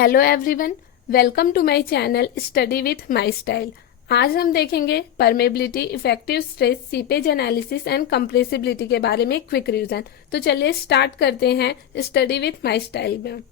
Hello everyone, welcome to my channel study with my style. आज हम देखेंगे permeability, effective stress, seepage analysis and compressibility के बारे में क्विक रिवीजन। तो चलिए स्टार्ट करते हैं स्टडी विथ माय स्टाइल में।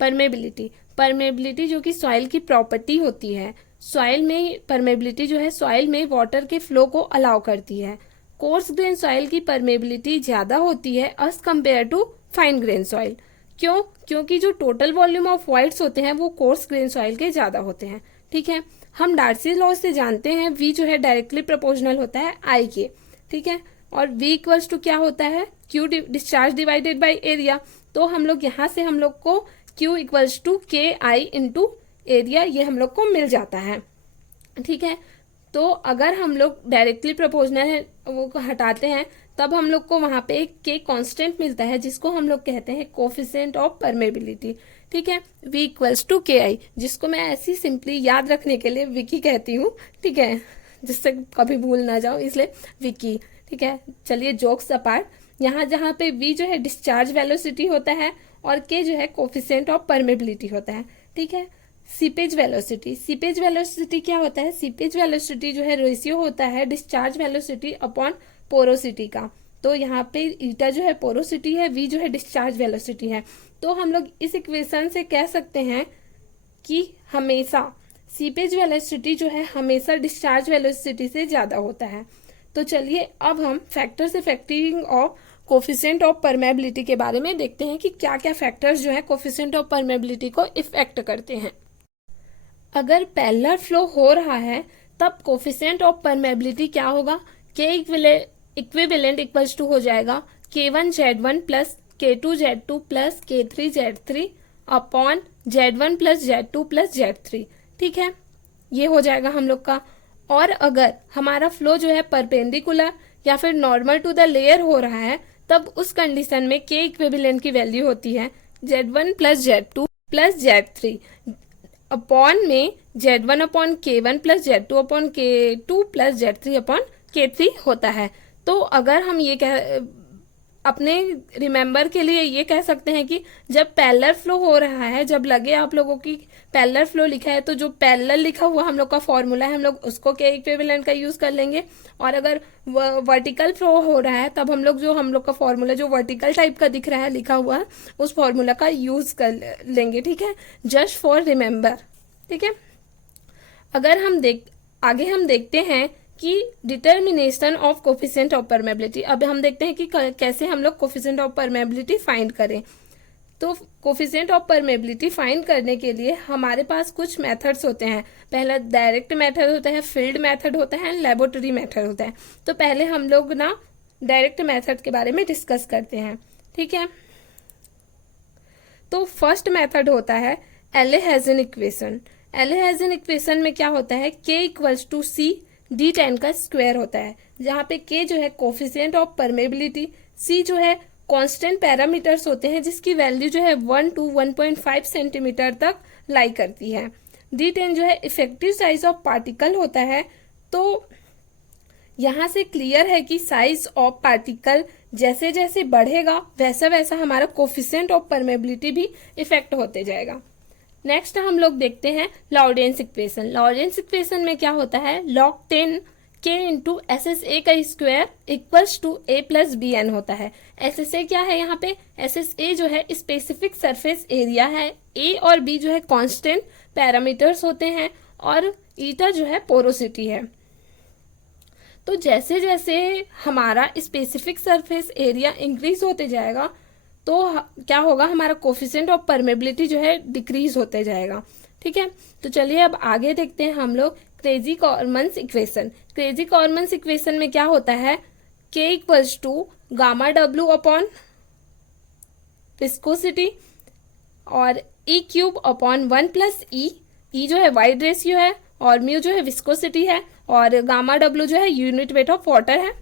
परमेबिलिटी जो कि सॉइल की प्रॉपर्टी होती है। सॉइल में परमेबिलिटी जो है सॉइल में वाटर के फ्लो को अलाउ करती है। कोर्स ग्रेन सॉइल की परमेबिलिटी ज्यादा होती है as compare to fine grain soil. क्यों? क्योंकि जो टोटल वॉल्यूम ऑफ वाइट्स होते हैं वो कोर्स ग्रेन सॉइल के ज्यादा होते हैं। ठीक है, हम डार्सी लॉ से जानते हैं वी जो है डायरेक्टली प्रोपोर्शनल होता है आई के। ठीक है, और वी इक्वल्स टू क्या होता है? Q discharge divided by area. तो हम लोग यहाँ से हम लोग को क्यू इक्वल्स टू के आई इंटू एरिया ये हम लोग को मिल जाता है। ठीक है, तो अगर हम लोग डायरेक्टली प्रोपोर्शनल है वो हटाते हैं तब हम लोग को वहां पे एक के कांस्टेंट मिलता है जिसको हम लोग कहते हैं कोफिशिएंट ऑफ परमेबिलिटी। ठीक है, v इक्वल्स टू के आई, जिसको मैं ऐसी सिंपली याद रखने के लिए विकी कहती हूँ। ठीक है, जिससे कभी भूल ना जाओ इसलिए विकी। ठीक है, चलिए जोक्स अपार्ट, यहाँ जहाँ पे v जो है डिस्चार्ज वेलोसिटी होता है और k जो है कोफिशिएंट ऑफ परमेबिलिटी होता है। ठीक है, सीपेज वेलोसिटी क्या होता है? सीपेज वेलोसिटी जो है रेशियो होता है डिस्चार्ज वेलोसिटी अपॉन पोरोसिटी का। तो यहाँ पे ईटा जो है पोरोसिटी है, वी जो है डिस्चार्ज वेलोसिटी है। तो हम लोग इस इक्वेशन से कह सकते हैं कि हमेशा सीपेज वेलोसिटी जो है हमेशा डिस्चार्ज वेलोसिटी से ज्यादा होता है। तो चलिए अब हम factors affecting of coefficient of permeability के बारे में देखते हैं कि क्या क्या फैक्टर्स जो है कोफिशिएंट ऑफ परमेबिलिटी को इफेक्ट करते हैं। अगर पैरेलल फ्लो हो रहा है तब कोफिशिएंट ऑफ परमेबिलिटी क्या होगा? के इक्विवेलेंट इक्वल्स टू हो जाएगा k1z1 plus k2z2 plus k3z3 upon z1 plus z2 plus z3। ठीक है, ये हो जाएगा हम लोग का। और अगर हमारा फ्लो जो है परपेंडिकुलर या फिर नॉर्मल टू द लेयर हो रहा है तब उस कंडीशन में k इक्विवेलेंट की वैल्यू होती है z1 plus z2 plus z3 upon में z1 upon k1 plus z2 upon k2 plus z3 upon k3 होता है। तो अगर हम ये अपने रिमेम्बर के लिए ये कह सकते हैं कि जब पैरेलल फ्लो हो रहा है, जब लगे आप लोगों की पैरेलल फ्लो लिखा है तो जो पैरेलल लिखा हुआ हम लोग का फॉर्मूला है हम लोग उसको के इक्विवेलेंट का यूज कर लेंगे। और अगर वर्टिकल फ्लो हो रहा है तब हम लोग का फॉर्मूला जो वर्टिकल टाइप का दिख रहा है लिखा हुआ है उस फॉर्मूला का यूज कर लेंगे। ठीक है, जस्ट फॉर रिमेम्बर। ठीक है, अगर आगे हम देखते हैं कि determination of coefficient of permeability. अब हम देखते हैं कि कैसे हम लोग कोफिशिएंट ऑफ परमेबिलिटी फाइंड करें। तो कोफिशिएंट ऑफ परमेबिलिटी फाइंड करने के लिए हमारे पास कुछ मेथड्स होते हैं। पहला डायरेक्ट मेथड होता है, फील्ड मेथड होता है, लेबोरेटरी मेथड होता है। तो पहले हम लोग ना डायरेक्ट मेथड के बारे में डिस्कस करते हैं। ठीक है, तो फर्स्ट मेथड होता है एले हैज़न इक्वेशन। एले हैज़न इक्वेशन में क्या होता है? k equals to C d10 का स्क्वायर होता है, जहाँ पे k जो है कोफिशिएंट ऑफ परमेबिलिटी, c जो है कांस्टेंट पैरामीटर्स होते हैं जिसकी वैल्यू जो है 1 to 1.5 सेंटीमीटर तक लाई करती है। d10 जो है इफेक्टिव साइज ऑफ पार्टिकल होता है। तो यहाँ से क्लियर है कि साइज ऑफ पार्टिकल जैसे जैसे बढ़ेगा वैसा वैसा हमारा कोफिशिएंट ऑफ परमेबिलिटी भी इफेक्ट होते जाएगा। नेक्स्ट हम लोग देखते हैं लॉरेंट्ज़ इक्वेशन। लॉरेंट्ज़ इक्वेशन में क्या होता है? log 10 k into S S A का square equals to a plus B N होता है। एस एस ए क्या है? यहाँ पे एस एस ए जो है स्पेसिफिक सरफेस एरिया है, a और b जो है कांस्टेंट पैरामीटर्स होते हैं और ईटा जो है पोरोसिटी है। तो जैसे जैसे हमारा स्पेसिफिक सरफेस एरिया इंक्रीज होते जाएगा तो क्या होगा? हमारा कोफिशिएंट ऑफ परमेबिलिटी जो है डिक्रीज होते जाएगा। ठीक है, तो चलिए अब आगे देखते हैं हम लोग क्रेजी-कॉर्मन्स इक्वेशन। क्रेजी-कॉर्मन्स इक्वेशन में क्या होता है? k equals to gamma W upon viscosity और E cube upon 1 plus E जो है वाइड रेशियो है और म्यू जो है विस्कोसिटी है और गामा डब्ल्यू जो है यूनिट वेट ऑफ वाटर है।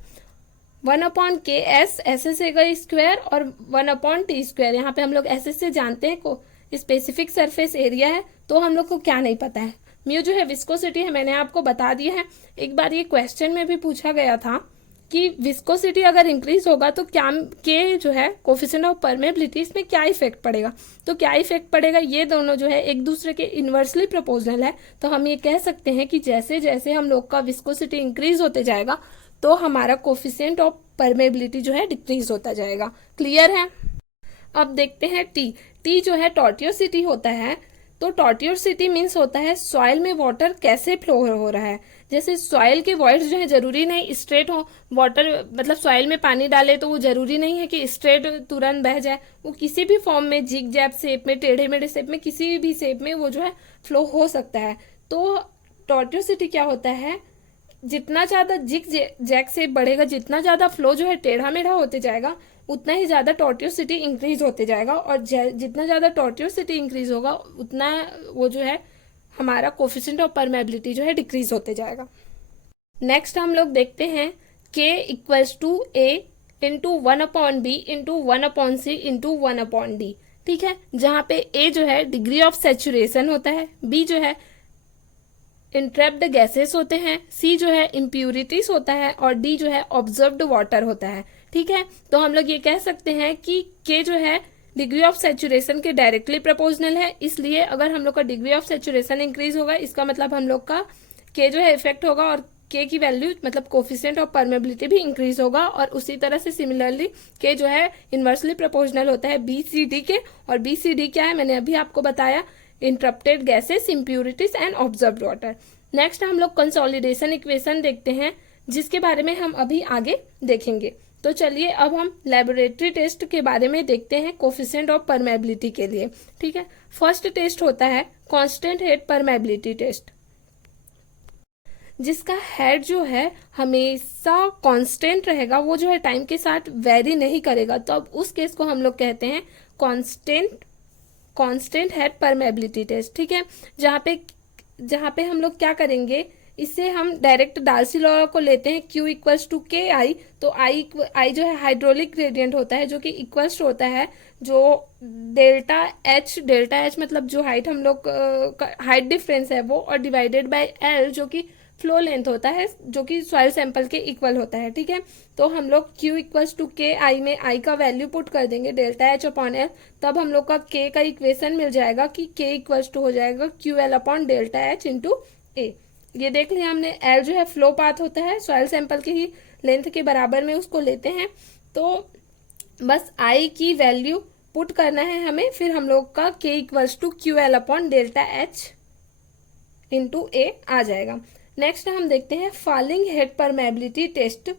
1 अपॉन के एस एस एस ए का स्क्वायर और 1 अपॉन टी स्क्वायर। यहाँ पे हम लोग एस एस से जानते हैं को स्पेसिफिक सरफेस एरिया है तो हम लोग को क्या नहीं पता है? म्यू जो है विस्कोसिटी है, मैंने आपको बता दिया है। एक बार ये क्वेश्चन में भी पूछा गया था कि विस्कोसिटी अगर इंक्रीज होगा तो क्या के जो है कोफिशिएंट ऑफ परमेबिलिटी, इसमें क्या इफेक्ट पड़ेगा। तो क्या इफेक्ट पड़ेगा, ये दोनों जो है एक दूसरे के इन्वर्सली प्रोपोर्शनल है। तो हम ये कह सकते हैं कि जैसे जैसे हम लोग का विस्कोसिटी इंक्रीज होते जाएगा तो हमारा कोफिशिएंट ऑफ परमेबिलिटी जो है डिक्रीज होता जाएगा। क्लियर है। अब देखते हैं टी। टी जो है टॉर्टियोसिटी होता है। तो टॉर्टियोसिटी मीन्स होता है सॉइल में वाटर कैसे फ्लो हो रहा है। जैसे सॉइल के वॉइड्स जो है जरूरी नहीं स्ट्रेट हो, वाटर मतलब सॉइल में पानी डाले तो वो जरूरी नहीं है कि स्ट्रेट तुरंत बह जाए, वो किसी भी फॉर्म में जिग जैब शेप में, टेढ़े मेढ़े शेप में, किसी भी शेप में वो जो है फ्लो हो सकता है। तो टॉर्टियोसिटी क्या होता है, जितना ज्यादा जिग जैक शेप बढ़ेगा, जितना ज्यादा फ्लो जो है टेढ़ा मेढ़ा होते जाएगा, उतना ही ज्यादा टॉर्टियोसिटी इंक्रीज होते जाएगा। और जितना ज्यादा टॉर्टियोसिटी इंक्रीज होगा उतना वो जो है हमारा कोफिशिएंट ऑफ परमेबिलिटी जो है डिक्रीज होते जाएगा। नेक्स्ट हम लोग देखते हैं k equals to a into 1/b into 1/c into 1/d। ठीक है, जहाँ पे a जो है डिग्री ऑफ सेचुरेशन होता है, b जो है इंट्रैप्ड गैसेस होते हैं, सी जो है इम्प्यूरिटीज होता है और डी जो है ऑब्जर्व्ड वाटर होता है। ठीक है, तो हम लोग ये कह सकते हैं कि के जो है डिग्री ऑफ सेचुरेशन के डायरेक्टली प्रोपोर्शनल है। इसलिए अगर हम लोग का डिग्री ऑफ सेचुरेशन इंक्रीज होगा, इसका मतलब हम लोग का के जो है इफेक्ट होगा और के की वैल्यू मतलब कोफिशिएंट ऑफ परमेबिलिटी भी इंक्रीज होगा। और उसी तरह से सिमिलरली के जो है इनवर्सली प्रोपोर्शनल होता है बी सी डी के। और बी सी डी क्या है, मैंने अभी आपको बताया, interrupted gases, impurities and observed water. Next हम लोग कंसोलिडेशन इक्वेशन देखते हैं, जिसके बारे में हम अभी आगे देखेंगे। तो चलिए अब हम लेबोरेटरी टेस्ट के बारे में देखते हैं कोफिशिएंट ऑफ परमेबिलिटी के लिए। ठीक है, फर्स्ट टेस्ट होता है कांस्टेंट हेड परमेबिलिटी टेस्ट, जिसका हेड जो है हमेशा कांस्टेंट रहेगा, वो जो है टाइम के साथ वेरी नहीं करेगा। तो अब उस केस को हम लोग कहते हैं कांस्टेंट हेड परमेबिलिटी टेस्ट। ठीक है, जहाँ पे हम लोग क्या करेंगे, इससे हम डायरेक्ट डार्सी लॉ को लेते हैं, Q इक्वल्स टू के आई। तो आई जो है हाइड्रोलिक ग्रेडियंट होता है, जो कि इक्वल्स होता है जो डेल्टा एच मतलब जो हाइट हम लोग हाइट डिफरेंस है वो, और डिवाइडेड बाय एल जो कि फ्लो लेंथ होता है, जो कि सॉइल सैंपल के इक्वल होता है। ठीक है, तो हम लोग Q इक्वल्स टू के आई में आई का वैल्यू पुट कर देंगे डेल्टा एच अपॉन एल, तब हम लोग का K का इक्वेशन मिल जाएगा कि K इक्वल्स टू हो जाएगा QL upon delta H into A. ये देख लिया हमने, एल जो है फ्लो पाथ होता है, सॉइल सैंपल की ही लेंथ के बराबर में उसको लेते हैं। तो बस आई की वैल्यू पुट करना है हमें, फिर हम लोग का K equals to QL upon delta H into A आ जाएगा। नेक्स्ट हम देखते हैं फॉलिंग हेड परमेबिलिटी टेस्ट,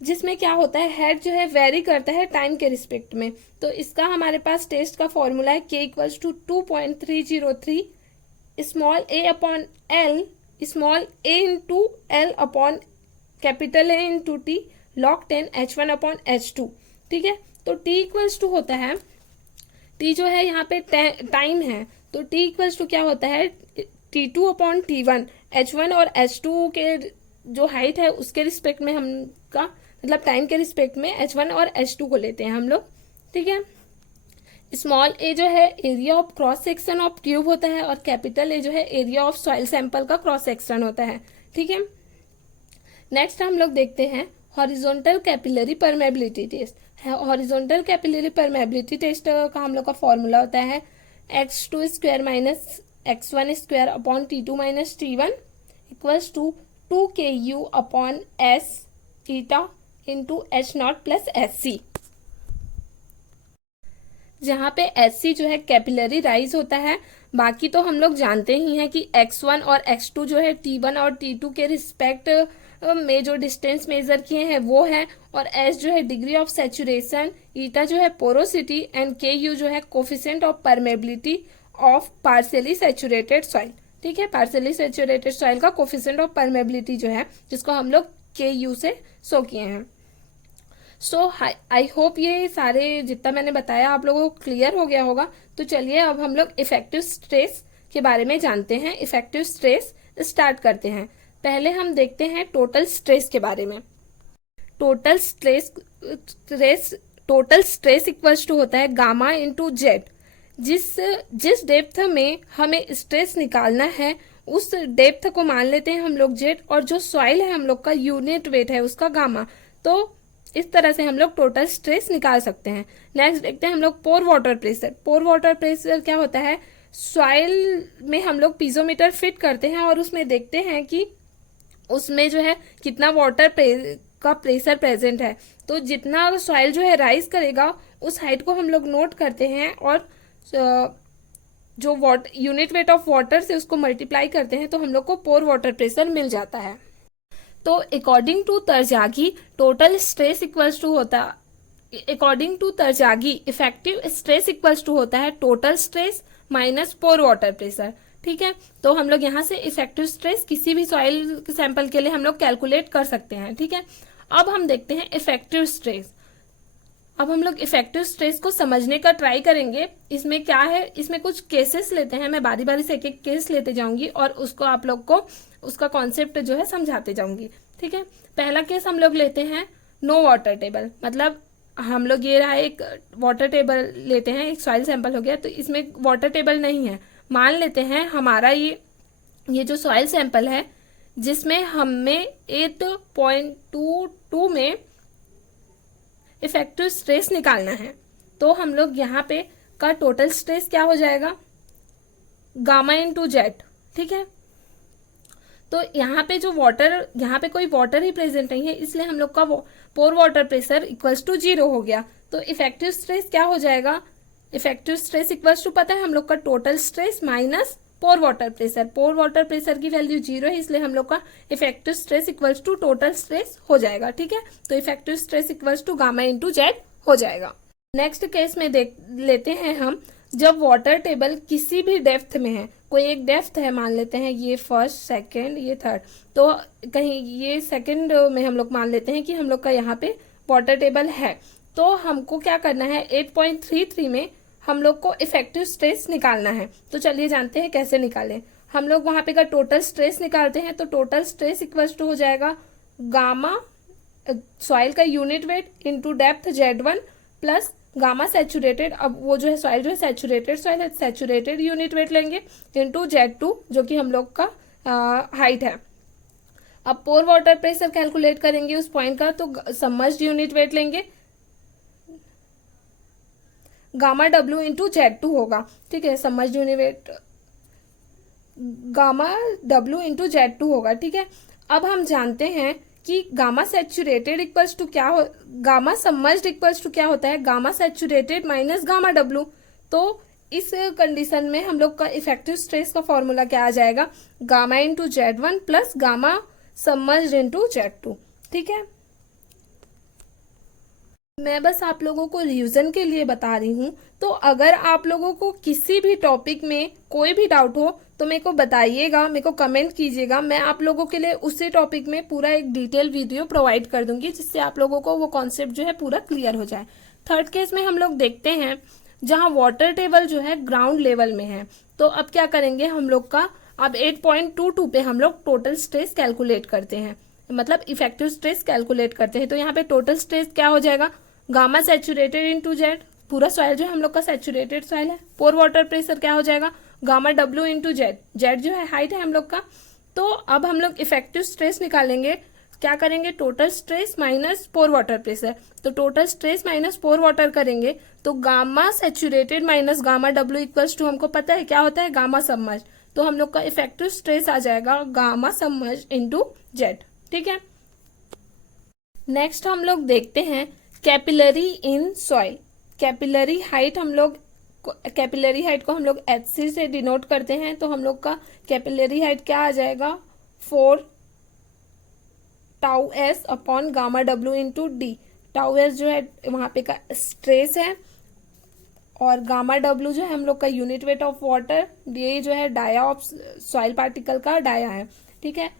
जिसमें क्या होता है, हेड जो है वेरी करता है टाइम के रिस्पेक्ट में। तो इसका हमारे पास टेस्ट का फॉर्मूला है K equals to 2.303 small a upon L, small a into L upon capital A into T log 10 H1 अपॉन H2। ठीक है, तो T इक्वल्स टू होता है, T जो है यहाँ पे टाइम है, तो T इक्वल्स टू क्या होता है, T2 अपॉन T1। H1 और H2 के जो हाइट है उसके रिस्पेक्ट में हम का मतलब टाइम के रिस्पेक्ट में H1 और H2 को लेते हैं हम लोग। ठीक है, स्मॉल a जो है area of cross section of tube होता है, और कैपिटल A जो है एरिया ऑफ सॉइल सैंपल का क्रॉस सेक्शन होता है। ठीक है, नेक्स्ट हम लोग देखते हैं horizontal capillary permeability test. Horizontal capillary permeability test का हम लोग का फॉर्मूला होता है x2 square minus x1 square upon T2 minus T1 equals to 2KU upon S theta into H0 plus SC, जहाँ पे SC जो है कैपिलरी राइज होता है। बाकी तो हम लोग जानते ही हैं कि x1 और x2 जो है T1 और T2 के रिस्पेक्ट में जो डिस्टेंस मेजर किए हैं वो है, और S जो है डिग्री ऑफ सेचुरेशन, ईटा जो है पोरोसिटी एंड KU जो है coefficient of permeability of partially saturated soil. ठीक है, पार्शियली सेचुरेटेड सॉइल का कोफिशिएंट ऑफ परमेबिलिटी जो है, जिसको हम लोग KU से शो किए हैं। सो आई होप ये सारे जितना मैंने बताया आप लोगों को क्लियर हो गया होगा। तो चलिए अब हम लोग इफेक्टिव स्ट्रेस के बारे में जानते हैं। इफेक्टिव स्ट्रेस स्टार्ट करते हैं। पहले हम देखते हैं टोटल स्ट्रेस के बारे में। टोटल स्ट्रेस इक्वल्स टू होता है गामा इंटू जेड। जिस डेप्थ में हमें स्ट्रेस निकालना है उस डेप्थ को मान लेते हैं हम लोग जेड, और जो सॉइल है हम लोग का यूनिट वेट है उसका गामा। तो इस तरह से हम लोग टोटल स्ट्रेस निकाल सकते हैं। नेक्स्ट देखते हैं हम लोग पोर water pressure. Pore water pressure क्या होता है, सॉइल में हम लोग पीजोमीटर फिट करते हैं और उसमें देखते हैं कि उसमें जो है कितना वाटर का प्रेशर प्रेजेंट है। तो जितना सॉइल जो है राइज करेगा उस हाइट को हम लोग नोट करते हैं, और जो यूनिट वेट ऑफ वाटर से उसको मल्टीप्लाई करते हैं तो हम लोग को पोर वाटर प्रेशर मिल जाता है। तो according to Terzaghi total stress equals to होता according to Terzaghi effective stress equals to होता है total stress minus pore water pressure. ठीक है, तो हम लोग यहाँ से इफेक्टिव स्ट्रेस किसी भी सॉइल सैंपल के लिए हम लोग कैलकुलेट कर सकते हैं। ठीक है, अब हम देखते हैं इफेक्टिव स्ट्रेस। अब हम लोग इफेक्टिव स्ट्रेस को समझने का ट्राई करेंगे। इसमें क्या है, इसमें कुछ केसेस लेते हैं, मैं बारी बारी से एक एक केस लेते जाऊंगी और उसको आप लोग को उसका कॉन्सेप्ट जो है समझाते जाऊंगी। ठीक है, पहला केस हम लोग लेते हैं नो वाटर टेबल। मतलब हम लोग ये रहा एक वाटर टेबल लेते हैं, एक सॉइल सैंपल हो गया, तो इसमें वाटर टेबल नहीं है। मान लेते हैं हमारा ये जो सॉइल सैंपल है जिसमें हमें 8.22 में इफेक्टिव स्ट्रेस निकालना है। तो हम लोग यहाँ पे का टोटल स्ट्रेस क्या हो जाएगा, गामा इंटू जेड। ठीक है, तो यहाँ पे जो वाटर, यहाँ पे कोई वाटर ही प्रेजेंट नहीं है, इसलिए हम लोग का पोर वाटर प्रेशर इक्वल्स टू 0 हो गया। तो इफेक्टिव स्ट्रेस क्या हो जाएगा, इफेक्टिव स्ट्रेस इक्वल्स टू पता है हम लोग का total stress minus pore water pressure. Pore water pressure की वैल्यू 0 है, इसलिए हम लोग का effective stress equals to total stress हो जाएगा। ठीक है, तो effective stress equals to gamma into Z हो जाएगा। नेक्स्ट केस में देख लेते हैं हम, जब वाटर टेबल किसी भी डेप्थ में है, कोई एक डेप्थ है, मान लेते हैं ये फर्स्ट, सेकंड, ये थर्ड, तो कहीं ये सेकंड में हम लोग मान लेते हैं कि हम लोग का यहाँ पे वाटर टेबल है। तो हमको क्या करना है, 8.33 में हम लोग को इफेक्टिव स्ट्रेस निकालना है। तो चलिए जानते हैं कैसे निकालें। हम लोग वहां पे का टोटल स्ट्रेस निकालते हैं, तो टोटल स्ट्रेस इक्वल्स टू हो जाएगा गामा सॉइल का unit weight into depth Z1 plus gamma saturated, अब वो जो है सॉइल जो है सैचुरेटेड सॉइल है, सैचुरेटेड यूनिट वेट लेंगे इंटू Z2 जो कि हम लोग का हाइट है। अब पोर वाटर प्रेशर कैलकुलेट करेंगे उस पॉइंट का, तो सबमर्ज्ड यूनिट वेट लेंगे, गामा W इंटू Z2 होगा। ठीक है, submerged unit weight gamma W into Z2 होगा। ठीक है, अब हम जानते हैं कि गामा सैचुरेटेड इक्वल्स टू क्या हो, गामा सबमर्ज्ड इक्वल्स टू क्या होता है, gamma saturated minus gamma W। तो इस कंडीशन में हम लोग का इफेक्टिव स्ट्रेस का फॉर्मूला क्या आ जाएगा, gamma into Z1 plus gamma submerged into Z2। ठीक है, मैं बस आप लोगों को रिवीजन के लिए बता रही हूँ। तो अगर आप लोगों को किसी भी टॉपिक में कोई भी डाउट हो तो मेरे को बताइएगा, मेरे को कमेंट कीजिएगा, मैं आप लोगों के लिए उसी टॉपिक में पूरा एक डिटेल वीडियो प्रोवाइड कर दूंगी जिससे आप लोगों को वो कॉन्सेप्ट जो है पूरा क्लियर हो जाए। थर्ड केस में हम लोग देखते हैं जहाँ वाटर टेबल जो है ग्राउंड लेवल में है। तो अब क्या करेंगे हम लोग का, अब 8.22 पे हम लोग टोटल स्ट्रेस कैलकुलेट करते हैं, मतलब इफेक्टिव स्ट्रेस कैलकुलेट करते हैं। तो यहाँ पे टोटल स्ट्रेस क्या हो जाएगा, गामा सैचुरेटेड इंटू जेड, पूरा सॉइल जो है हम लोग का सैचुरेटेड सॉइल है। पोर वाटर प्रेशर क्या हो जाएगा, gamma W into Z, Z जो है हाइट है हम लोग का। तो अब हम लोग इफेक्टिव स्ट्रेस निकालेंगे, क्या करेंगे, total stress minus pore water pressure. तो total stress minus pore water करेंगे तो gamma saturated minus gamma W equals to हमको पता है क्या होता है, गामा सबमर्ज। तो हम लोग का इफेक्टिव स्ट्रेस आ जाएगा गामा सबमर्ज इंटू जेड। ठीक है, नेक्स्ट हम लोग देखते हैं capillary in soil. Capillary height को हम लोग HC से डिनोट करते हैं। तो हम लोग का कैपिलरी हाइट क्या आ जाएगा, 4 tau S upon gamma W into D. Tau S जो है वहां पे का स्ट्रेस है और गामा W जो है हम लोग का यूनिट वेट ऑफ वाटर, ये जो है डाया ऑफ सॉइल पार्टिकल का डाया है। ठीक है,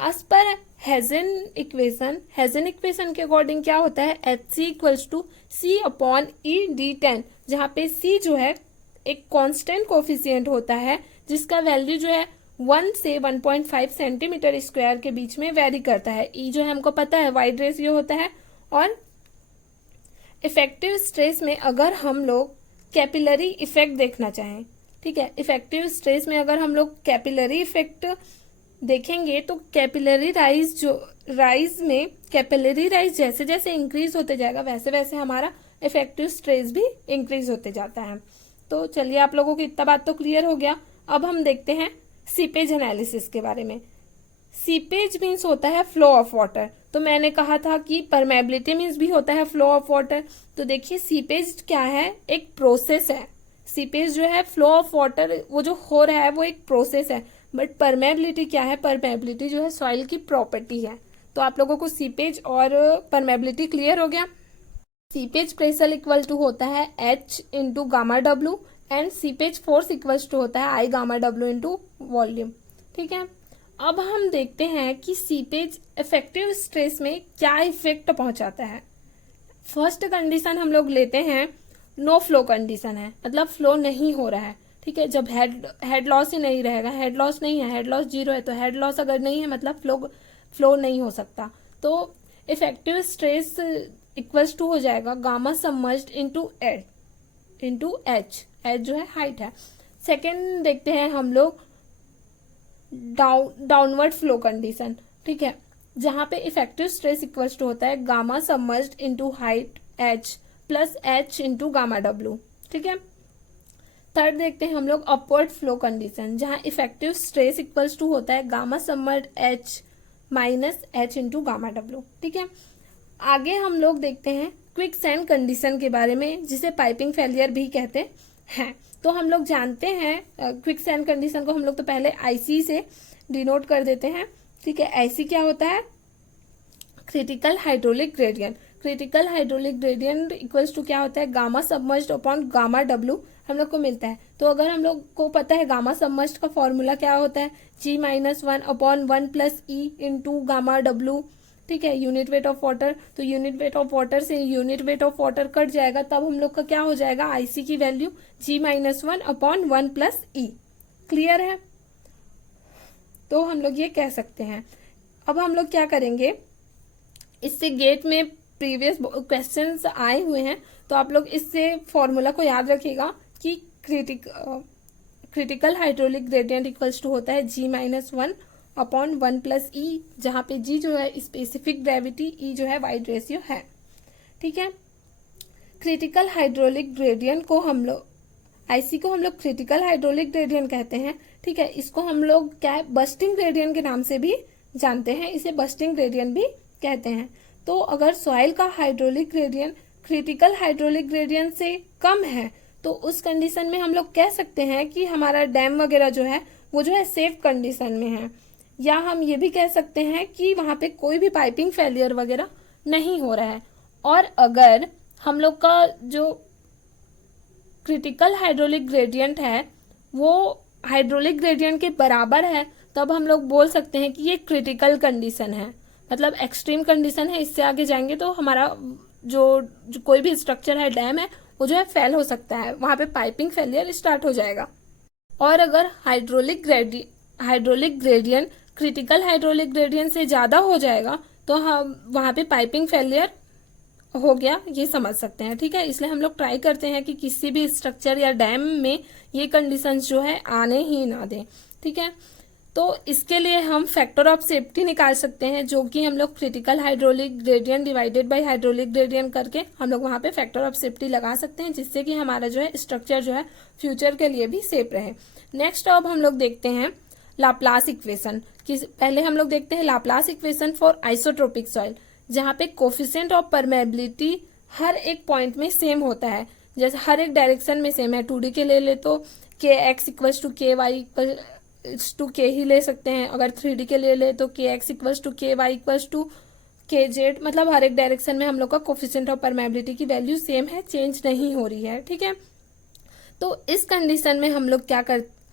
एज पर हेजन इक्वेशन के अकॉर्डिंग क्या होता है, HC equals to C upon ED10, जहाँ पे C जो है एक कांस्टेंट कोफिशिएंट होता है जिसका वैल्यू जो है 1 से 1.5 सेंटीमीटर स्क्वायर के बीच में वेरी करता है। E जो है हमको पता है वाइड रेशियो होता है। और इफेक्टिव स्ट्रेस में अगर हम लोग कैपिलरी इफेक्ट देखना चाहें ठीक है। इफेक्टिव स्ट्रेस में अगर हम लोग कैपिलरी इफेक्ट देखेंगे तो कैपिलरी राइज जैसे जैसे इंक्रीज होते जाएगा वैसे वैसे हमारा इफेक्टिव स्ट्रेस भी इंक्रीज होते जाता है। तो चलिए, आप लोगों को इतना बात तो क्लियर हो गया। अब हम देखते हैं सीपेज एनालिसिस के बारे में। सीपेज मीन्स होता है फ्लो ऑफ वाटर। तो मैंने कहा था कि परमेबिलिटी मीन्स भी होता है फ्लो ऑफ वाटर। तो देखिए, सीपेज क्या है, एक प्रोसेस है। सीपेज जो है, फ्लो ऑफ वाटर वो जो हो रहा है वो एक प्रोसेस है। बट परमेबिलिटी क्या है, परमेबिलिटी जो है सॉइल की प्रॉपर्टी है। तो आप लोगों को सीपेज और परमेबिलिटी क्लियर हो गया। सीपेज प्रेशर इक्वल टू होता है H into gamma W and seepage force equal to होता है I gamma W into volume. ठीक है। अब हम देखते हैं कि सीपेज इफेक्टिव स्ट्रेस में क्या इफेक्ट पहुंचाता है। फर्स्ट कंडीशन हम लोग लेते हैं, नो फ्लो कंडीशन है, मतलब फ्लो नहीं हो रहा है। ठीक है। जब हेड लॉस ही नहीं रहेगा, हेड लॉस नहीं है, हेड लॉस 0 है, तो हेड लॉस अगर नहीं है मतलब फ्लो नहीं हो सकता। तो इफेक्टिव स्ट्रेस इक्वल्स टू हो जाएगा गामा सबमर्ज्ड इंटू एच जो है हाइट है। सेकेंड देखते हैं हम लोग डाउनवर्ड फ्लो कंडीशन। ठीक है, जहां पे इफेक्टिव स्ट्रेस इक्वल्स टू होता है gamma submerged into height H plus H into gamma W. ठीक है। थर्ड देखते हैं हम लोग अपवर्ड फ्लो कंडीशन, जहां इफेक्टिव स्ट्रेस इक्वल्स टू होता है gamma submerged H minus H into gamma W. ठीक है। आगे हम लोग देखते हैं क्विक सैंड कंडीशन के बारे में, जिसे पाइपिंग फेलियर भी कहते हैं। तो हम लोग जानते हैं क्विक सैंड कंडीशन को हम लोग तो पहले आईसी से डिनोट कर देते हैं। ठीक है। आईसी क्या होता है, critical hydraulic gradient. Critical hydraulic gradient equals to क्या होता है, gamma submerged upon gamma W हम लोग को मिलता है। तो अगर हम लोग को पता है गामा सबमर्ज्ड का फॉर्मूला क्या होता है, G-1 upon 1 plus E into gamma W. ठीक है, यूनिट वेट ऑफ वाटर। तो यूनिट वेट ऑफ वाटर से unit weight of water cut जाएगा, तब हम लोग का क्या हो जाएगा, आईसी की value G-1 upon 1 plus E। Clear है। तो हम लोग ये कह सकते हैं। अब हम लोग क्या करेंगे, इससे गेट में प्रीवियस क्वेश्चंस आए हुए हैं, तो आप लोग इससे फॉर्मूला को याद रखिएगा कि critical hydraulic gradient equals to होता है G-1 अपॉन 1 प्लस E, जहां पे G जो है स्पेसिफिक ग्रेविटी, E जो है वाइड रेशियो है। ठीक है। क्रिटिकल हाइड्रोलिक ग्रेडियंट को हम लोग, आईसी को हम लोग क्रिटिकल हाइड्रोलिक ग्रेडियंट कहते हैं। ठीक है। इसको हम लोग क्या है, बस्टिंग ग्रेडियंट के नाम से भी जानते हैं, इसे बस्टिंग ग्रेडियंट भी कहते हैं। तो अगर सॉइल का hydraulic gradient critical hydraulic gradient से कम है, तो उस कंडीशन में हम लोग कह सकते हैं कि हमारा डैम वगैरह जो है वो जो है सेफ कंडीशन में है। या हम ये भी कह सकते हैं कि वहां पे कोई भी पाइपिंग फेलियर वगैरह नहीं हो रहा है। और अगर हम लोग का जो क्रिटिकल हाइड्रोलिक ग्रेडियंट है वो हाइड्रोलिक ग्रेडियंट के बराबर है, तब हम लोग बोल सकते हैं कि ये क्रिटिकल कंडीशन है, मतलब एक्सट्रीम कंडीशन है। इससे आगे जाएंगे तो हमारा जो कोई भी स्ट्रक्चर है, डैम है, वो जो है फेल हो सकता है, वहां पे पाइपिंग फेलियर स्टार्ट हो जाएगा। और अगर hydraulic gradient critical hydraulic gradient से ज्यादा हो जाएगा, तो हम वहां पे पाइपिंग फेलियर हो गया, ये समझ सकते हैं। ठीक है। इसलिए हम लोग ट्राई करते हैं कि किसी भी स्ट्रक्चर या डैम में ये कंडीशंस जो है आने ही ना दें। ठीक है। तो इसके लिए हम फैक्टर ऑफ सेफ्टी निकाल सकते हैं, जो कि हम लोग critical hydraulic gradient divided by hydraulic gradient करके हम लोग वहां पे फैक्टर ऑफ सेफ्टी लगा सकते हैं, जिससे कि हमारा जो है स्ट्रक्चर जो है फ्यूचर के लिए भी सेफ रहे। नेक्स्ट अब हम लोग देखते हैं लाप्लास इक्वेशन। पहले हम लोग देखते हैं Laplace equation for isotropic soil, जहां पे कोफिशिएंट ऑफ परमेबिलिटी हर एक पॉइंट में सेम होता है, जैसे हर एक डायरेक्शन में सेम है। 2D के ले तो KX equals to KY equals to K ही ले सकते हैं। अगर 3D के ले तो KX equals to KY equals to KZ, मतलब हर एक डायरेक्शन में हम लोग का कोफिशिएंट ऑफ परमेबिलिटी की वैल्यू सेम है, चेंज नहीं हो रही है। ठीक है। तो इस कंडीशन में हम लोग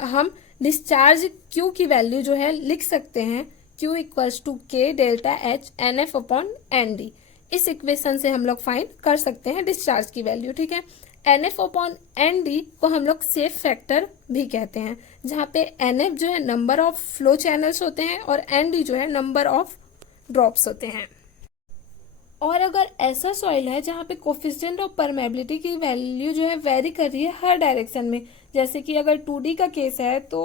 हम डिस्चार्ज Q की वैल्यू जो है लिख सकते हैं, Q equals to K delta H NF अपॉन ND। इस इक्वेशन से हम लोग फाइंड कर सकते हैं डिस्चार्ज की वैल्यू। ठीक है। NF अपॉन ND को हम लोग सेफ फैक्टर भी कहते हैं, जहाँ पे NF जो है नंबर ऑफ फ्लो चैनल्स होते हैं और ND जो है नंबर ऑफ ड्रॉप्स होते हैं। और अगर ऐसा सॉइल है जहाँ पे कोफिशिएंट ऑफ परमेबिलिटी की वैल्यू जो है वेरी कर रही है हर डायरेक्शन में, जैसे कि अगर 2D का केस है तो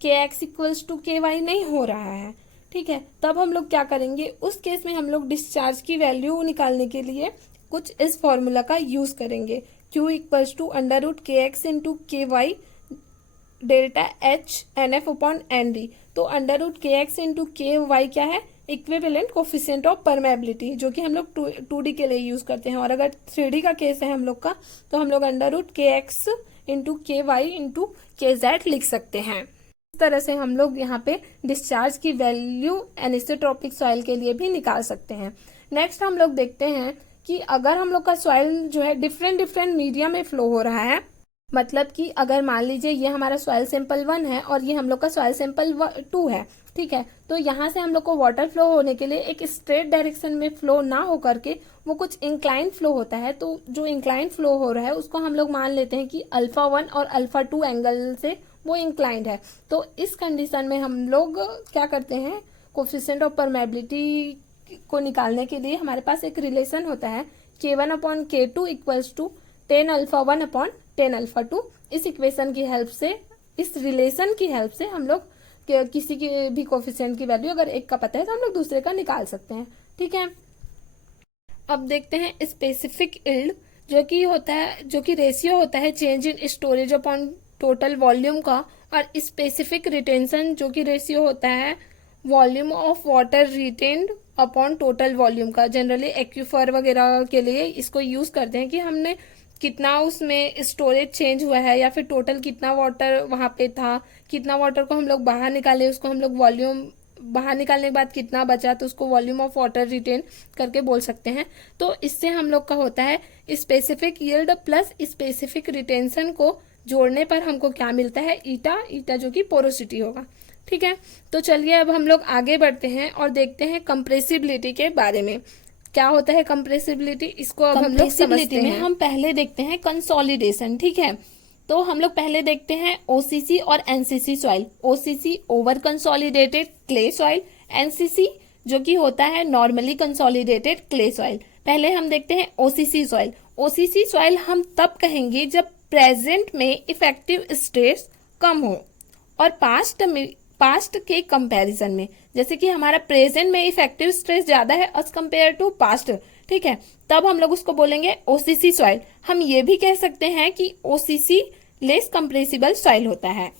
kx इक्वल्स टू ky नहीं हो रहा है, ठीक है, तब हम लोग क्या करेंगे, उस केस में हम लोग डिस्चार्ज की वैल्यू निकालने के लिए कुछ इस फॉर्मूला का यूज करेंगे, q equals to under root K X into K Y delta H N F upon N D. तो under root K X into K Y क्या है, इक्विवेलेंट कोफिशिएंट ऑफ परमेबिलिटी, जो कि हम लोग 2D के लिए यूज करते हैं। और अगर 3D का केस है हम लोग का, तो हम लोग under root K X into K Y into के जेड लिख सकते हैं। इस तरह से हम लोग यहाँ पे डिस्चार्ज की वैल्यू एनिसोट्रॉपिक सॉइल के लिए भी निकाल सकते हैं। नेक्स्ट हम लोग देखते हैं कि अगर हम लोग का सॉइल जो है डिफरेंट डिफरेंट मीडिया में फ्लो हो रहा है, मतलब कि अगर मान लीजिए ये हमारा सॉइल सैंपल 1 है और ये हम लोग का सॉइल सैंपल 2 है, ठीक है, तो यहाँ से हम लोग को वाटर फ्लो होने के लिए एक स्ट्रेट डायरेक्शन में फ्लो ना हो करके वो कुछ इंक्लाइन फ्लो होता है। तो जो इंक्लाइन फ्लो हो रहा है उसको हम लोग मान लेते हैं कि α1 और α2 एंगल से वो इंक्लाइंड है। तो इस कंडीशन में हम लोग क्या करते हैं, कोफिशिएंट ऑफ परमेबिलिटी को निकालने के लिए हमारे पास एक रिलेशन होता है k1 upon k2 equals to 10α1 upon 10α2। इस इक्वेशन की हेल्प से, इस रिलेशन की हेल्प से हम लोग किसी की भी कोफिशिएंट की वैल्यू अगर एक का पता है तो हम लोग दूसरे का निकाल सकते हैं, ठीक है। अब देखते हैं स्पेसिफिक यील्ड, जो कि होता है, जो कि रेशियो होता है चेंज इन स्टोरेज अपॉन टोटल वॉल्यूम का, और स्पेसिफिक रिटेंशन जो कि रेशियो होता है volume of water retained upon total volume का। जनरली एक्यूफर वगैरह के लिए इसको यूज करते हैं कि हमने कितना उसमें स्टोरेज चेंज हुआ है, या फिर टोटल कितना वाटर वहां पे था, कितना वाटर को हम लोग बाहर निकाले, उसको हम लोग वॉल्यूम, बाहर निकालने के बाद कितना बचा तो उसको वॉल्यूम ऑफ वाटर रिटेन करके बोल सकते हैं। तो इससे हम लोग का होता है specific yield plus specific retention को जोड़ने पर हमको क्या मिलता है, ईटा, ईटा जो कि पोरोसिटी होगा, ठीक है। तो चलिए अब हम लोग आगे बढ़ते हैं और देखते हैं कंप्रेसिबिलिटी के बारे में। क्या होता है कंप्रेसिबिलिटी, इसको अब हम लोग समझते हैं। हम पहले देखते हैं कंसोलिडेशन, ठीक है। तो हम लोग पहले देखते हैं ओसीसी और NCC soil. OCC over consolidated clay soil, NCC जो कि होता है नॉर्मली कंसोलिडेटेड क्ले सॉइल। पहले हम देखते हैं ओसीसी सॉइल। ओसीसी सॉइल हम तब कहेंगे जब प्रेजेंट में इफेक्टिव स्ट्रेस कम हो और पास्ट के कंपैरिजन में, जैसे कि हमारा प्रेजेंट में इफेक्टिव स्ट्रेस ज्यादा है एज कंपेयर टू पास्ट, ठीक है, तब हम लोग उसको बोलेंगे ओसीसी सॉइल। हम ये भी कह सकते हैं कि ओसीसी लेस कंप्रेसिबल सॉइल होता है।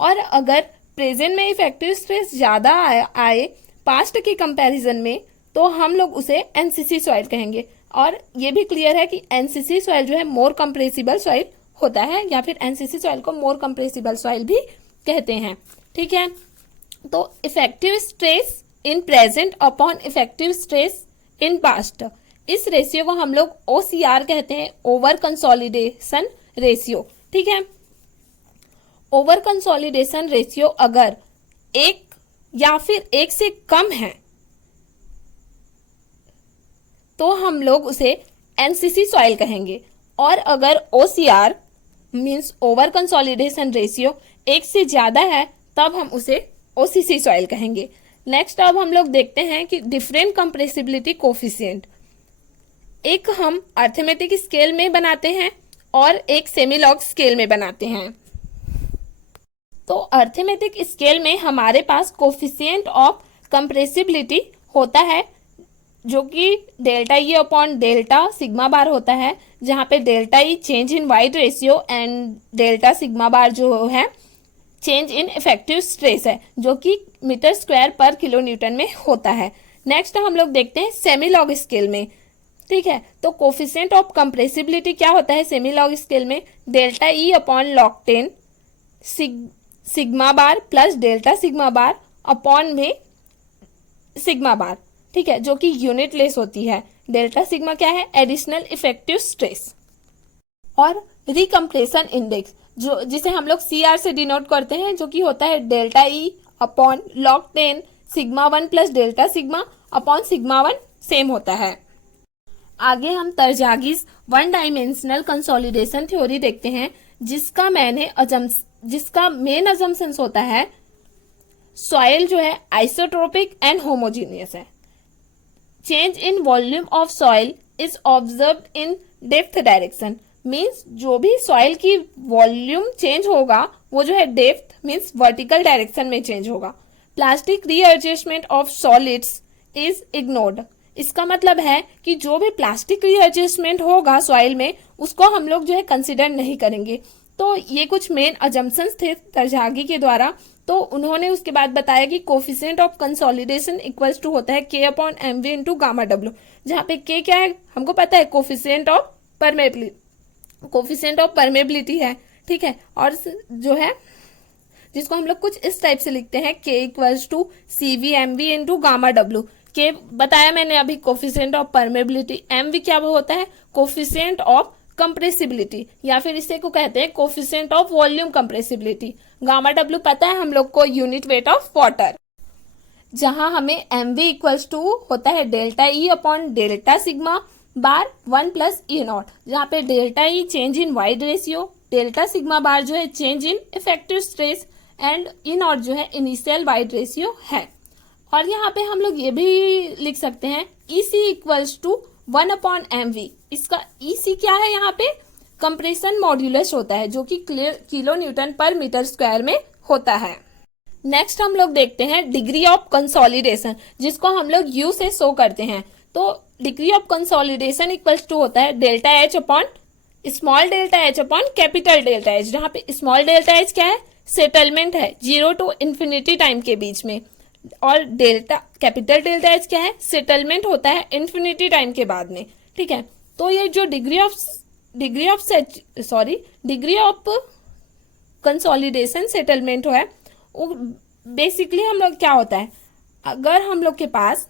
और अगर प्रेजेंट में इफेक्टिव स्ट्रेस ज्यादा आए पास्ट के कंपैरिजन में, तो हम लोग उसे एनसीसी सॉइल कहेंगे। और ये भी क्लियर है कि एनसीसी सॉइल जो है मोर कंप्रेसिबल सॉइल होता है, या फिर एनसीसी सॉइल को मोर कंप्रेसिबल सॉइल भी कहते हैं, ठीक है। तो effective stress in present upon effective stress in past, इस रेशियो को हम लोग ओसीआर कहते हैं, ओवर कंसोलिडेशन रेशियो, ठीक है। ओवर कंसोलिडेशन रेशियो अगर 1 या फिर 1 से कम है तो हम लोग उसे एनसीसी सॉइल कहेंगे। और अगर OCR means over consolidation ratio 1 से ज्यादा है तब हम उसे ओसीसी सॉइल कहेंगे। नेक्स्ट अब हम लोग देखते हैं कि डिफरेंट कंप्रेसिबिलिटी कोफिशिएंट, एक हम अर्थमेटिक स्केल में बनाते हैं और एक सेमीलॉग स्केल में बनाते हैं। तो अर्थमेटिक स्केल में हमारे पास कोफिशिएंट ऑफ कंप्रेसिबिलिटी होता है जो कि delta E upon delta sigma bar होता है, जहां पे delta E change in void ratio and delta sigma bar जो है चेंज इन इफेक्टिव स्ट्रेस है, जो कि मीटर स्क्वायर पर किलो न्यूटन में होता है। नेक्स्ट हम लोग देखते हैं सेमीलॉग स्केल में, ठीक है। तो कोफिशिएंट ऑफ कंप्रेसिबिलिटी क्या होता है सेमीलॉग स्केल में, delta E upon log 10 sigma bar plus delta sigma bar upon में सिग्मा बार, ठीक है, जो कि यूनिट लेस होती है। डेल्टा सिग्मा क्या है, एडिशनल इफेक्टिव स्ट्रेस। और रिकम्प्रेशन इंडेक्स जो जिसे हम लोग सीआर से डिनोट करते हैं, जो कि होता है delta E upon log 10 sigma 1 plus delta sigma upon sigma 1 same होता है। आगे हम तरजागीज वन डायमेंशनल कंसोलिडेशन थ्योरी देखते हैं, जिसका मेन अजम्पशंस होता है सॉइल जो है आइसोट्रोपिक एंड होमोजीनियस है। Change in volume of soil is observe in depth direction. Means जो भी सॉइल की वॉल्यूम चेंज होगा वो जो है डेप्थ मीन्स वर्टिकल डायरेक्शन में चेंज होगा। Plastic readjustment of solids is ignored. इसका मतलब है कि जो भी प्लास्टिक रीएडजस्टमेंट होगा सॉइल में उसको हम लोग जो है कंसिडर नहीं करेंगे। तो ये कुछ मेन अजम्पशंस थे तरजागी के द्वारा। तो उन्होंने उसके बाद बताया कि coefficient of consolidation equals to होता है K upon M V into gamma W, जहाँ पे के क्या है हमको पता है, कोफिशिएंट ऑफ परमेबिलिटी है, ठीक है। और जो है जिसको हम लोग कुछ इस टाइप से लिखते हैं K equals to C V M V into gamma W. K बताया मैंने अभी coefficient of permeability, M V क्या होता है, कोफिशिएंट ऑफ कंप्रेसिबिलिटी, या फिर इसे को कहते हैं coefficient of volume compressibility. Gamma W पता है हम लोग को यूनिट वेट ऑफ वाटर, जहां हमें एम वी इक्वल्स टू होता है delta E upon delta sigma bar 1 plus E nought, जहाँ पे delta E change in void ratio, delta sigma bar जो है change in effective stress and E nought जो है इनिशियल वाइड रेशियो है। और यहाँ पे हम लोग ये भी लिख सकते हैं E C equals to 1 upon M V. इसका ई सी क्या है, यहाँ पे कंप्रेशन मॉड्यूलस होता है जो कि kilo newton per metre square में होता है। नेक्स्ट हम लोग देखते हैं डिग्री ऑफ कंसोलिडेशन, जिसको हम लोग यू से शो करते हैं। तो degree of consolidation equals to होता है delta H upon small delta H upon capital delta H, जहां पे स्मॉल डेल्टा एच क्या है, सेटलमेंट है 0 टू इन्फिनिटी टाइम के बीच में, और कैपिटल डेल्टा एच क्या है, सेटलमेंट होता है इन्फिनिटी टाइम के बाद में, ठीक है। तो ये जो डिग्री ऑफ कंसोलिडेशन सेटलमेंट है वो बेसिकली हम लोग क्या होता है, अगर हम लोग के पास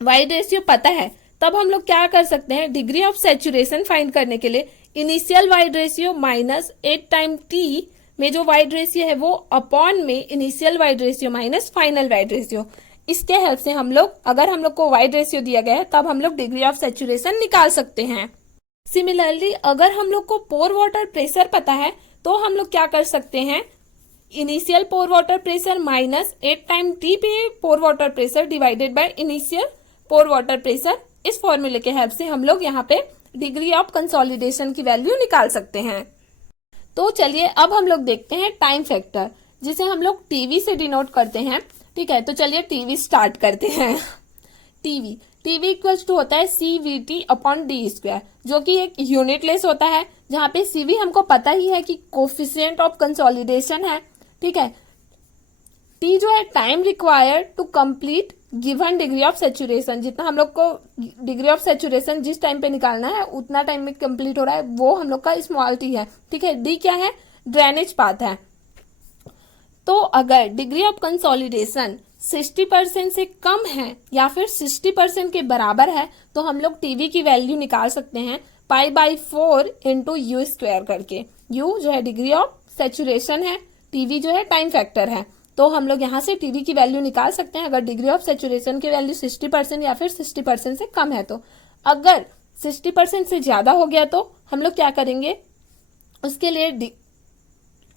वाइड रेशियो पता है तब हम लोग क्या कर सकते हैं, डिग्री ऑफ सैचुरेशन फाइंड करने के लिए initial void ratio minus 8 time T में जो वाइड रेशियो है वो अपॉन में initial void ratio minus final void ratio, इसके हेल्प से हम लोग, अगर हम लोग को वाइड रेशियो दिया गया है तब हम लोग डिग्री ऑफ सैचुरेशन निकाल सकते हैं। सिमिलरली अगर हम लोग को पोर वाटर प्रेशर पता है तो हम लोग क्या कर सकते हैं, initial pore water pressure minus 8 time T पे pore water pressure divided by initial pore water pressure, इस फॉर्मूले के हेल्प से हम लोग यहाँ पे डिग्री ऑफ कंसोलिडेशन की वैल्यू निकाल सकते हैं। तो चलिए अब हम लोग देखते हैं टाइम फैक्टर, जिसे हम लोग टीवी से डिनोट करते हैं, ठीक है। तो चलिए टीवी स्टार्ट करते हैं। टीवी इक्वल्स टू होता है CVT अपॉन डी स्क्वायर, जो कि एक यूनिटलेस होता है, जहाँ पे CV हमको पता ही है कि कोफिशिएंट ऑफ कंसोलिडेशन है, ठीक है। T जो है time required to complete given degree of saturation, जितना हम लोग को डिग्री ऑफ सैचुरेशन जिस टाइम पे निकालना है उतना टाइम में कंप्लीट हो रहा है, वो हम लोग का स्मॉल टी है, ठीक है। D क्या है, ड्रेनेज पाथ है। तो अगर डिग्री ऑफ कंसोलिडेशन 60% से कम है या फिर 60% के बराबर है तो हम लोग टीवी की वैल्यू निकाल सकते हैं π/4 इंटू यू स्क्वायर करके। यू जो है डिग्री ऑफ सैचुरेशन है, टीवी जो है टाइम फैक्टर है, तो हम लोग यहाँ से टीवी की वैल्यू निकाल सकते हैं अगर डिग्री ऑफ सैचुरेशन की वैल्यू 60% या फिर 60% से कम है। तो अगर 60% से ज्यादा हो गया तो हम लोग क्या करेंगे, उसके लिए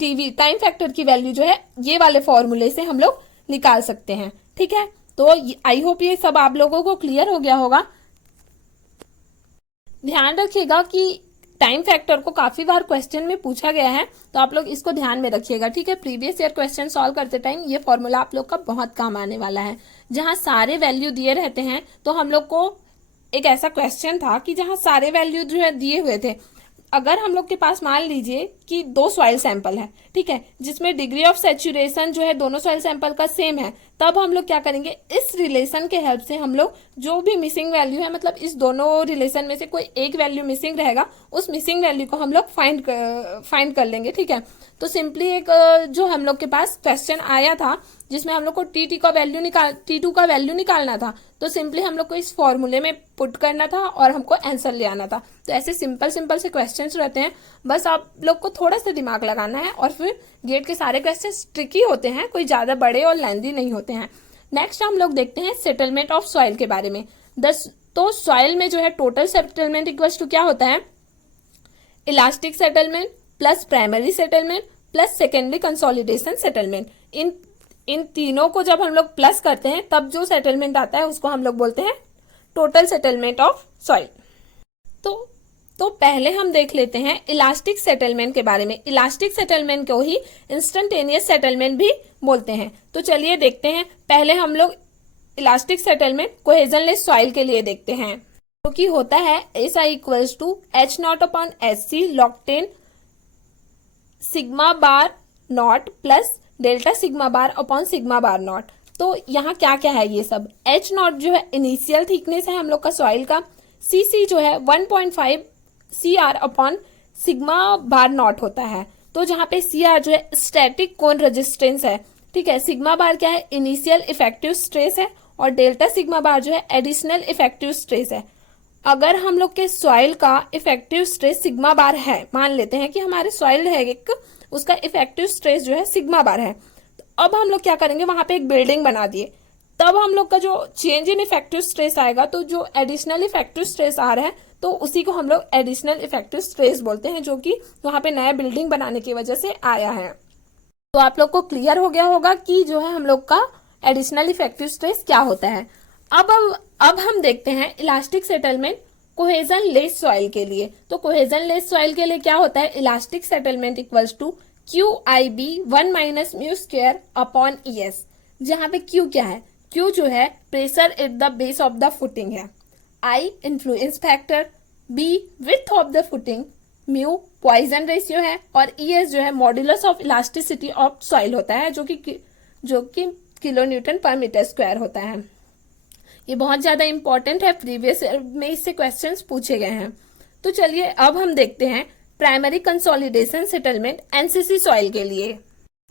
टीवी टाइम फैक्टर की वैल्यू जो है ये वाले फॉर्मूले से हम लोग निकाल सकते हैं, ठीक है। तो आई होप ये सब आप लोगों को क्लियर हो गया होगा। ध्यान रखिएगा कि टाइम फैक्टर को काफी बार क्वेश्चन में पूछा गया है, तो आप लोग इसको ध्यान में रखिएगा, ठीक है। प्रीवियस ईयर क्वेश्चन सॉल्व करते टाइम ये फॉर्मूला आप लोग का बहुत काम आने वाला है। जहां सारे वैल्यू दिए रहते हैं, तो हम लोग को एक ऐसा क्वेश्चन था कि जहां सारे वैल्यू जो है दिए हुए थे, अगर हम लोग के पास मान लीजिए कि 2 सॉइल सैंपल है, ठीक है, जिसमें डिग्री ऑफ सैचुरेशन जो है दोनों सॉइल सैंपल का सेम है, तब हम लोग क्या करेंगे, इस रिलेशन के हेल्प से हम लोग जो भी मिसिंग वैल्यू है, मतलब इस दोनों रिलेशन में से कोई एक वैल्यू मिसिंग रहेगा, उस मिसिंग वैल्यू को हम लोग फाइंड कर लेंगे, ठीक है। तो सिंपली एक जो हम लोग के पास क्वेश्चन आया था जिसमें हम लोग को T2 का वैल्यू निकालना था, तो सिंपली हम लोग को इस फॉर्मूले में पुट करना था और हमको आंसर ले आना था। तो ऐसे सिंपल से क्वेश्चंस रहते हैं, बस आप लोग को थोड़ा सा दिमाग लगाना है, और फिर गेट के सारे क्वेश्चंस ट्रिकी होते हैं, कोई ज्यादा बड़े और लेंथी नहीं होते हैं। नेक्स्ट हम लोग देखते हैं सेटलमेंट ऑफ सॉइल के बारे में। तो सॉइल में जो है टोटल सेटलमेंट इक्वल्स टू क्या होता है, elastic settlement plus primary settlement plus secondary consolidation settlement. इन तीनों को जब हम लोग प्लस करते हैं तब जो सेटलमेंट आता है उसको हम लोग बोलते हैं टोटल सेटलमेंट ऑफ सॉइल। तो पहले हम देख लेते हैं इलास्टिक सेटलमेंट के बारे में। इलास्टिक सेटलमेंट को ही इंस्टेंटेनियस सेटलमेंट भी बोलते हैं। तो चलिए देखते हैं। पहले हम लोग इलास्टिक सेटलमेंट कोहेजनलेस सॉइल के लिए देखते हैं, जो कि होता है SI equals to H0/SC log 10 sigma bar naught plus delta sigma bar upon sigma bar naught. तो यहाँ क्या क्या है ये सब। H0 जो है इनिशियल थिकनेस है हम लोग का सॉइल का। CC जो है 1.5 CR upon sigma bar not होता है। तो जहाँ पे CR जो है स्टैटिक कोन रेजिस्टेंस है, ठीक है। सिग्मा बार क्या है, इनिशियल इफेक्टिव स्ट्रेस है, और डेल्टा सिग्मा बार जो है एडिशनल इफेक्टिव स्ट्रेस है। अगर हम लोग के सॉइल का इफेक्टिव स्ट्रेस सिग्मा बार है, मान लेते हैं कि हमारे सॉइल है एक, उसका इफेक्टिव स्ट्रेस जो है सिग्मा बार है, तो अब हम लोग क्या करेंगे, वहां पे एक बिल्डिंग बना दिए, तब हम लोग का जो चेंज इन इफेक्टिव स्ट्रेस आएगा, तो जो एडिशनल इफेक्टिव स्ट्रेस आ रहा है तो उसी को हम लोग एडिशनल इफेक्टिव स्ट्रेस बोलते हैं, जो कि वहां पे नया बिल्डिंग बनाने की वजह से आया है। तो आप लोग को क्लियर हो गया होगा कि जो है हम लोग का एडिशनल इफेक्टिव स्ट्रेस क्या होता है। अब हम देखते हैं elastic settlement cohesion less soil के लिए। तो कोहेजन लेस सॉइल के लिए क्या होता है, elastic settlement equals to QIB 1 minus mu square upon ES, जहां पे Q क्या है, Q जो है pressure at the base of the footing है, I influence factor, B width of the footing, mu Poisson ratio है, और ES जो है modulus of elasticity of soil होता है, जो कि kilo newton per metre square होता है। ये बहुत ज्यादा इंपॉर्टेंट है, प्रीवियस में इससे क्वेश्चंस पूछे गए हैं। तो चलिए अब हम देखते हैं primary consolidation settlement NCC soil के लिए।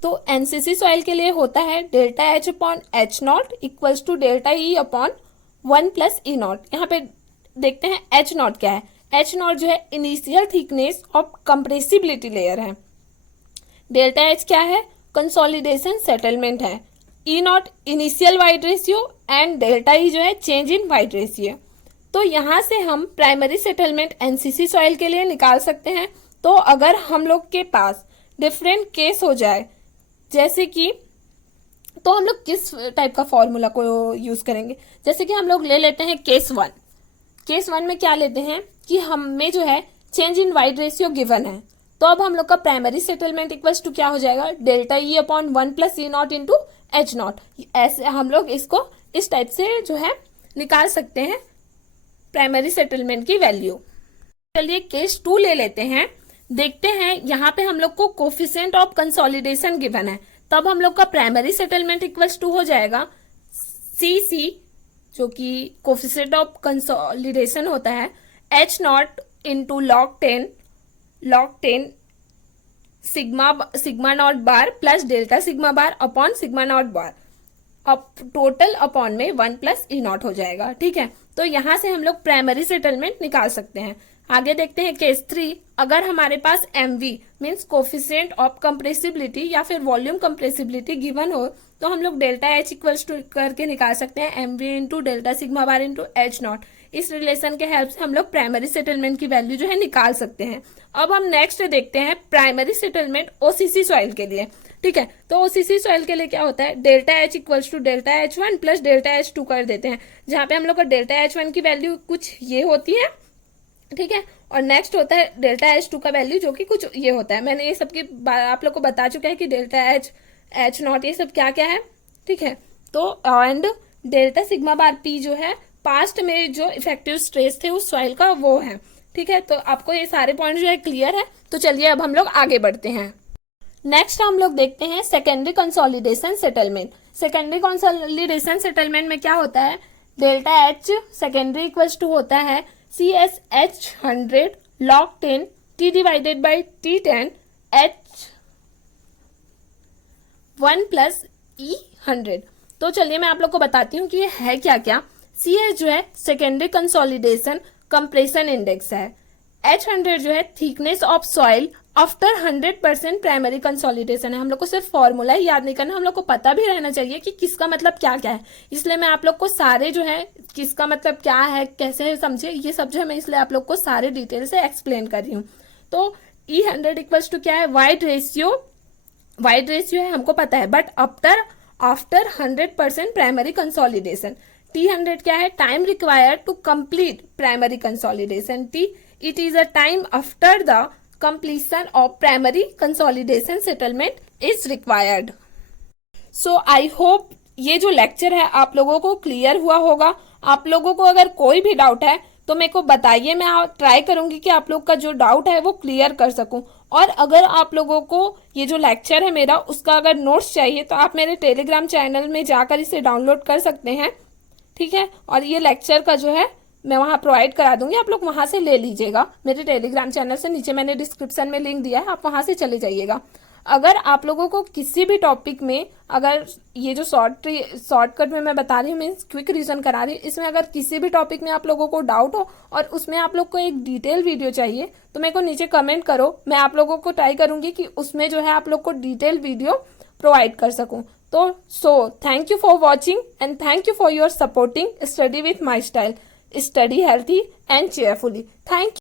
तो NCC सॉइल के लिए होता है delta H upon H0 equals to delta E upon 1 plus E0। यहाँ पे देखते हैं H0 क्या है। H0 जो है initial thickness of compressibility layer है। डेल्टा H क्या है, कंसोलिडेशन सेटलमेंट है। E0 initial wide ratio and delta E जो है चेंज इन वाइड रेशियो। तो यहाँ से हम प्राइमरी सेटलमेंट NCC सॉइल के लिए निकाल सकते हैं। तो अगर हम लोग के पास डिफरेंट केस हो जाए, जैसे कि, तो हम लोग किस टाइप का फॉर्मूला को यूज करेंगे, जैसे कि हम लोग ले लेते हैं केस 1। केस 1 में क्या लेते हैं कि हमें जो है change in void ratio given है, तो अब हम लोग का प्राइमरी सेटलमेंट इक्वल्स टू क्या हो जाएगा, delta E upon 1 plus E0 into H0। ऐसे हम लोग इसको इस टाइप से जो है निकाल सकते हैं प्राइमरी सेटलमेंट की वैल्यू। चलिए केस 2 ले लेते हैं। देखते हैं यहाँ पे हम लोग को कोफिशिएंट ऑफ कंसोलिडेशन गिवन है, तब हम लोग का प्राइमरी सेटलमेंट इक्वल्स टू हो जाएगा CC, जो कि कोफिशिएंट ऑफ कंसोलिडेशन होता है, H0 into log 10 sigma nought bar plus delta sigma bar upon sigma nought bar, अब टोटल अपॉन में 1 प्लस E0 हो जाएगा। ठीक है, तो यहां से हम लोग प्राइमरी सेटलमेंट निकाल सकते हैं। आगे देखते हैं केस 3। अगर हमारे पास MV means coefficient of compressibility या फिर वॉल्यूम कंप्रेसिबिलिटी गिवन हो, तो हम लोग डेल्टा H इक्वल्स टू करके निकाल सकते हैं MV into delta sigma bar into H0। इस रिलेशन के हेल्प से हम लोग प्राइमरी सेटलमेंट की वैल्यू जो है निकाल सकते हैं। अब हम नेक्स्ट देखते हैं प्राइमरी सेटलमेंट OCC सॉइल के लिए। ठीक है, तो OCC सॉइल के लिए क्या होता है, delta H equals to delta H1 plus delta H2 कर देते हैं, जहां पे हम लोग का डेल्टा H1 की वैल्यू कुछ ये होती है, ठीक है, और नेक्स्ट होता है डेल्टा H2 का वैल्यू जो कि कुछ ये होता है। मैंने ये सब की आप लोग को बता चुका है कि डेल्टा H, H0 ये सब क्या क्या है। ठीक है, तो and delta sigma bar P जो है पास्ट में जो इफेक्टिव स्ट्रेस थे उस सॉइल का वो है। ठीक है, तो आपको ये सारे पॉइंट जो है क्लियर है। तो चलिए अब हम लोग आगे बढ़ते हैं। नेक्स्ट हम लोग देखते हैं secondary consolidation settlement. Secondary consolidation settlement में क्या होता है, delta H secondary equals to होता है CSH 100 log 10 T divided by T10 H 1 plus E100। तो चलिए मैं आप लोग को बताती हूँ कि ये है क्या क्या। CS जो है सेकेंडरी कंसोलिडेशन कंप्रेशन इंडेक्स है। H100 जो है thickness of soil after 100% primary consolidation है। हम लोग को सिर्फ फॉर्मूला ही याद नहीं करना, हम लोग को पता भी रहना चाहिए कि किसका मतलब क्या क्या है। इसलिए मैं आप लोग को सारे जो है किसका मतलब क्या है, कैसे समझे, ये सब जो है मैं इसलिए आप लोग को सारे डिटेल से एक्सप्लेन कर रही हूँ। तो E100 इक्वल्स टू क्या है, वाइड रेशियो है हमको पता है, but after 100% primary consolidation T100 क्या है? Time required to complete primary consolidation. T, it is a time after the completion of primary consolidation settlement is required. So I hope ये जो लेक्चर है आप लोगों को क्लियर हुआ होगा. आप लोगों को अगर कोई भी डाउट है तो मेरे को बताइए, मैं ट्राई करूंगी कि आप लोग का जो डाउट है वो क्लियर कर सकूं. और अगर आप लोगों को ये जो लेक्चर है मेरा उसका अगर नोट्स चाहिए तो आप मेरे टेलीग्राम चैनल में जाकर इसे डाउनलोड कर सकते हैं. ठीक है, और ये लेक्चर का जो है मैं वहां प्रोवाइड करा दूंगी, आप लोग वहां से ले लीजिएगा. मेरे टेलीग्राम चैनल से नीचे मैंने डिस्क्रिप्शन में लिंक दिया है, आप वहां से चले जाइएगा. अगर आप लोगों को किसी भी टॉपिक में, अगर ये जो शॉर्टकट में मैं बता रही हूँ, मीन्स क्विक रीजन करा रही हूँ, इसमें अगर किसी भी टॉपिक में आप लोगों को डाउट हो और उसमें आप लोग को एक डिटेल वीडियो चाहिए तो मेरे को नीचे कमेंट करो. मैं आप लोगों को ट्राई करूंगी कि उसमें जो है आप लोग को डिटेल वीडियो प्रोवाइड कर सकूं. तो thank you for watching and thank you for your supporting study with my style. Study healthy and cheerfully. Thank you.